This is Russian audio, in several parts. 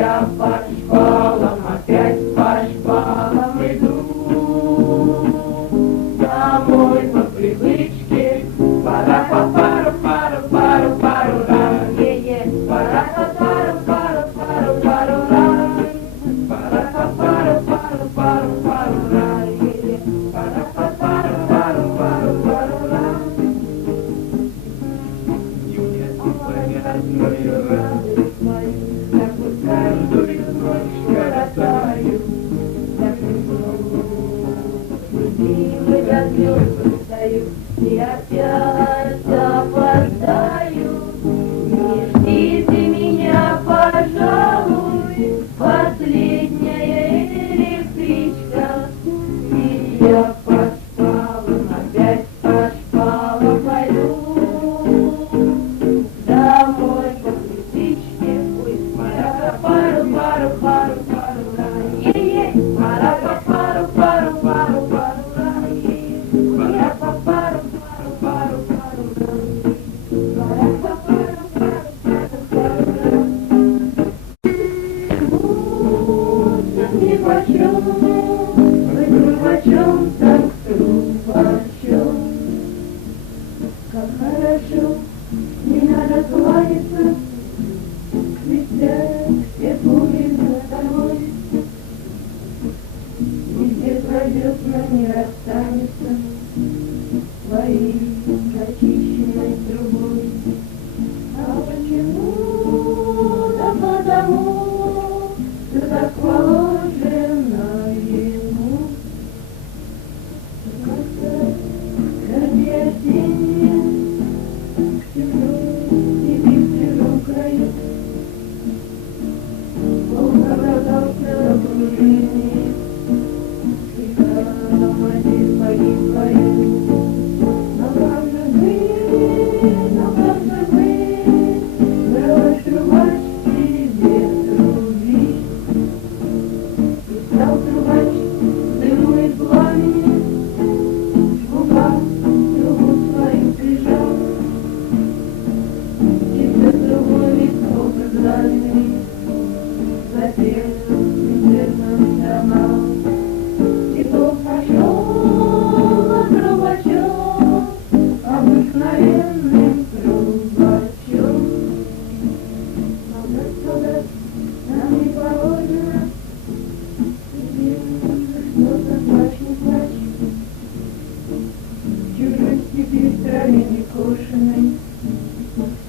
я по школам, опять по школам иду. Домой по привычке, пора по пару, пару, пару, пару раз. Пора по пару, пару, пару, пару раз. Пора по пару, пару, пару, пару раз. Пора по пару, пару, пару, пару раз. Юля, ты понятную радость мою, так вот каждую ночь коротаю. Так любимый до слез устаю, и опять опоздаю. Не жди ты меня, пожалуй, последняя электричка. И я по шпалам, опять по шпалам пойду. Домой по привычке, ой, пора по пару, пару, пару, пару, пора по пару, пару, пару, пару, пора по пару, пару, пару, пару, пора по пару, пару, пару, пару. Трубачом, ой, трубачом, так трубачом. Как хорошо, не надо кланяться, летят все пули над тобой. Везде пройдет, но не расстанется твоей очищенной трубой. А почему? Да потому, что так положено ему. Как-то ради осеннее сиди в чужом краю. Он забрался в окружении, и там один погиб в бою. Но как же вы, брось трубач себе трубить. И стал трубач дыму и пламени, в губах трубу свою прижал. И за трубой сколько зраненый запел бессмертным тонал. Титов пошел за трубачом, обыкновенным трубачом. Солдат, нам не положено, тебе что-то плачь, не плачь. В чужой степи, в траве некошенной,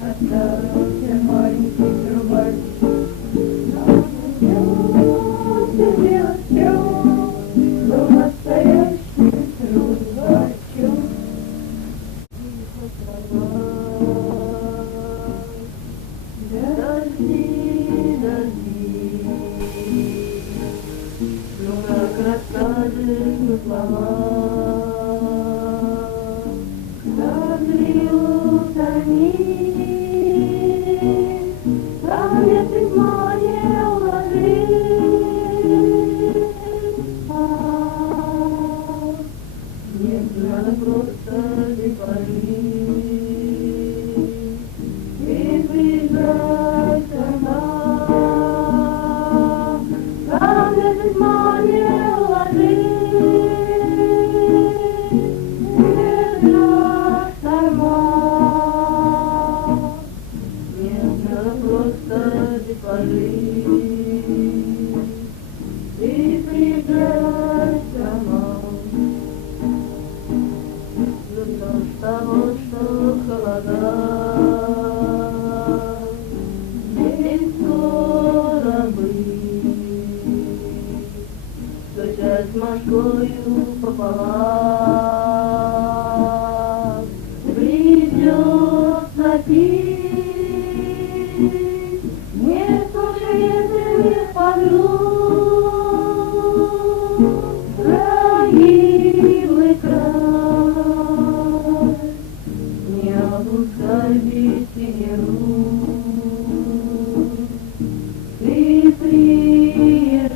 остался маленький трубач. Но был настоящим трубачом. Дожди, дожди, ну как расскажешь на слова, как льются они, камня письма не уложить. Нет, надо просто прожить. И приезжай сама, камня письма не уложить. Медно сама, нет, надо просто пожить. И приезжай сама. С того, что холода здесь скоро быть, стучать с Москвою пополам, придется пить, не слушайте подруг, погиблый край. Не опускай бессилье рук, ты приезжай,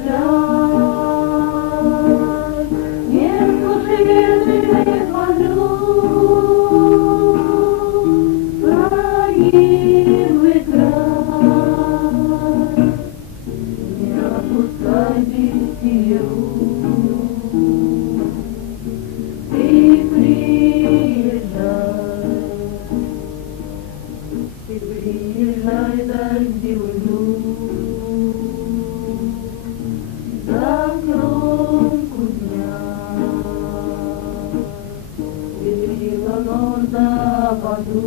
не слушай бессильных подруг, погиблый край. старый дождевый луг. За кромку дня ветрила нос западу.